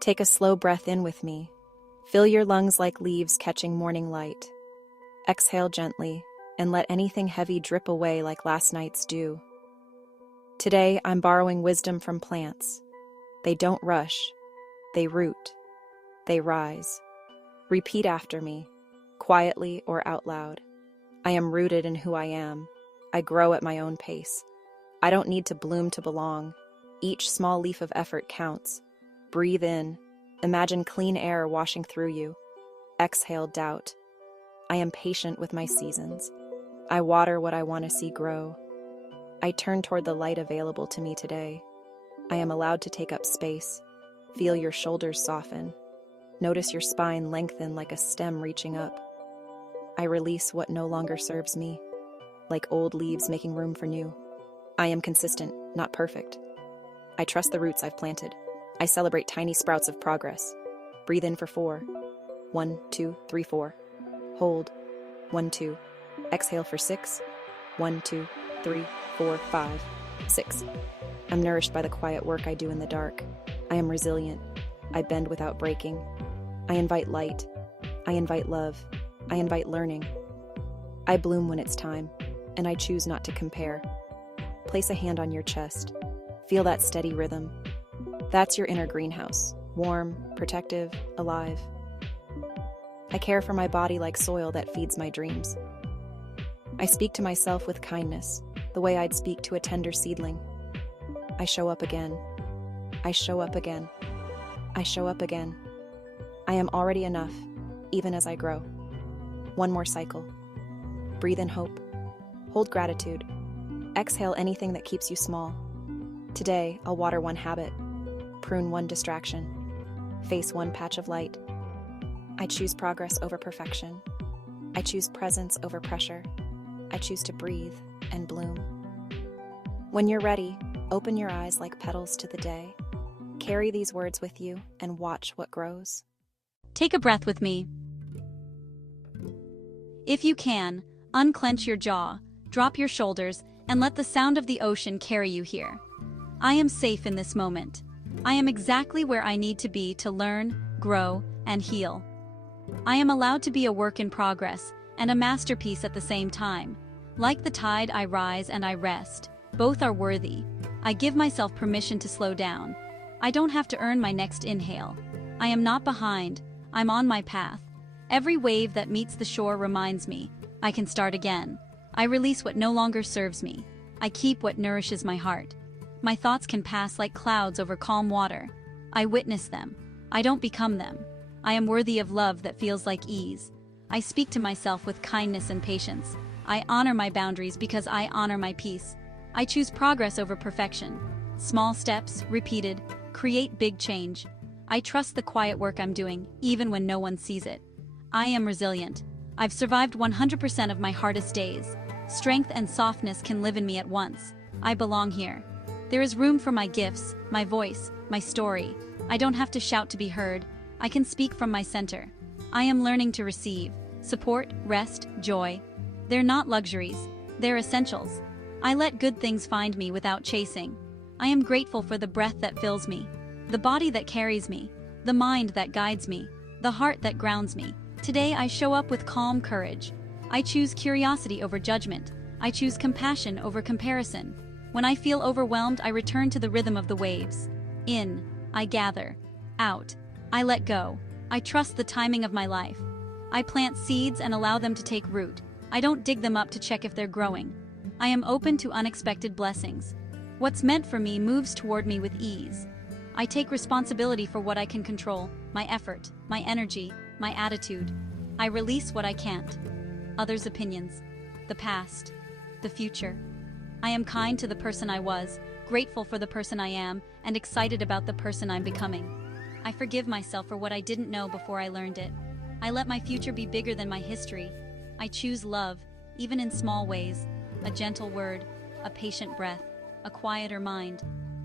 Take a slow breath in with me. Fill your lungs like leaves catching morning light. Exhale gently, and let anything heavy drip away like last night's dew. Today, I'm borrowing wisdom from plants. They don't rush. They root. They rise. Repeat after me, quietly or out loud. I am rooted in who I am. I grow at my own pace. I don't need to bloom to belong. Each small leaf of effort counts. Breathe in. Imagine clean air washing through you. Exhale doubt. I am patient with my seasons. I water what I want to see grow. I turn toward the light available to me today. I am allowed to take up space. Feel your shoulders soften. Notice your spine lengthen like a stem reaching up. I release what no longer serves me, like old leaves making room for new. I am consistent, not perfect. I trust the roots I've planted. I celebrate tiny sprouts of progress. Breathe in for 4. 1, 2, 3, 4. Hold. 1, 2. Exhale for 6. 1, 2, 3, 4, 5, 6. I'm nourished by the quiet work I do in the dark. I am resilient. I bend without breaking. I invite light. I invite love. I invite learning. I bloom when it's time, and I choose not to compare. Place a hand on your chest. Feel that steady rhythm. That's your inner greenhouse, warm, protective, alive. I care for my body like soil that feeds my dreams. I speak to myself with kindness, the way I'd speak to a tender seedling. I show up again. I show up again. I show up again. I am already enough, even as I grow. One more cycle. Breathe in hope. Hold gratitude. Exhale anything that keeps you small. Today, I'll water one habit, prune one distraction, face one patch of light. I choose progress over perfection. I choose presence over pressure. I choose to breathe and bloom. When you're ready, open your eyes like petals to the day. Carry these words with you and watch what grows. Take a breath with me. If you can, unclench your jaw, drop your shoulders, and let the sound of the ocean carry you here. I am safe in this moment. I am exactly where I need to be to learn, grow, and heal. I am allowed to be a work in progress and a masterpiece at the same time. Like the tide, I rise and I rest. Both are worthy. I give myself permission to slow down. I don't have to earn my next inhale. I am not behind. I'm on my path. Every wave that meets the shore reminds me I can start again. I release what no longer serves me. I keep what nourishes my heart. My thoughts can pass like clouds over calm water. I witness them. I don't become them. I am worthy of love that feels like ease. I speak to myself with kindness and patience. I honor my boundaries because I honor my peace. I choose progress over perfection. Small steps, repeated, create big change. I trust the quiet work I'm doing, even when no one sees it. I am resilient. I've survived 100% of my hardest days. Strength and softness can live in me at once. I belong here. There is room for my gifts, my voice, my story. I don't have to shout to be heard. I can speak from my center. I am learning to receive support, rest, joy. They're not luxuries. They're essentials. I let good things find me without chasing. I am grateful for the breath that fills me, the body that carries me, the mind that guides me, the heart that grounds me. Today I show up with calm courage. I choose curiosity over judgment. I choose compassion over comparison. When I feel overwhelmed, I return to the rhythm of the waves. In, I gather. Out, I let go. I trust the timing of my life. I plant seeds and allow them to take root. I don't dig them up to check if they're growing. I am open to unexpected blessings. What's meant for me moves toward me with ease. I take responsibility for what I can control, my effort, my energy, my attitude. I release what I can't. Others' opinions, the past, the future. I am kind to the person I was, grateful for the person I am, and excited about the person I'm becoming. I forgive myself for what I didn't know before I learned it. I let my future be bigger than my history. I choose love, even in small ways, a gentle word, a patient breath, a quieter mind.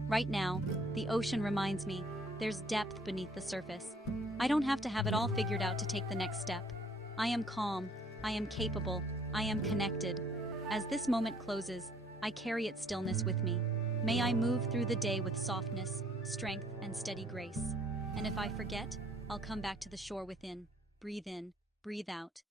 Right now, the ocean reminds me there's depth beneath the surface. I don't have to have it all figured out to take the next step. I am calm, I am capable, I am connected. As this moment closes, I carry its stillness with me. May I move through the day with softness, strength, and steady grace. And if I forget, I'll come back to the shore within. Breathe in, breathe out.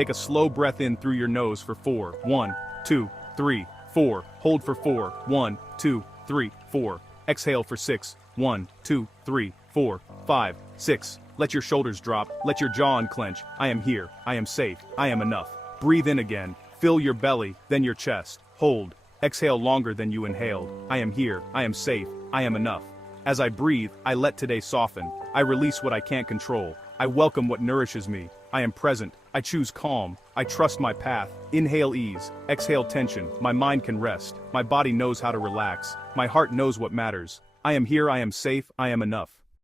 Take a slow breath in through your nose for 4. 1, 2, 3, 4. Hold for 4. 1, 2, 3, 4. Exhale for 6. 1, 2, 3, 4, 5, 6. Let your shoulders drop, let your jaw unclench. I am here, I am safe, I am enough. Breathe in again, fill your belly, then your chest. Hold. Exhale longer than you inhaled. I am here, I am safe, I am enough. As I breathe, I let today soften. I release what I can't control. I welcome what nourishes me. I am present. I choose calm. I trust my path. Inhale ease. Exhale tension. My mind can rest. My body knows how to relax. My heart knows what matters. I am here, I am safe, I am enough.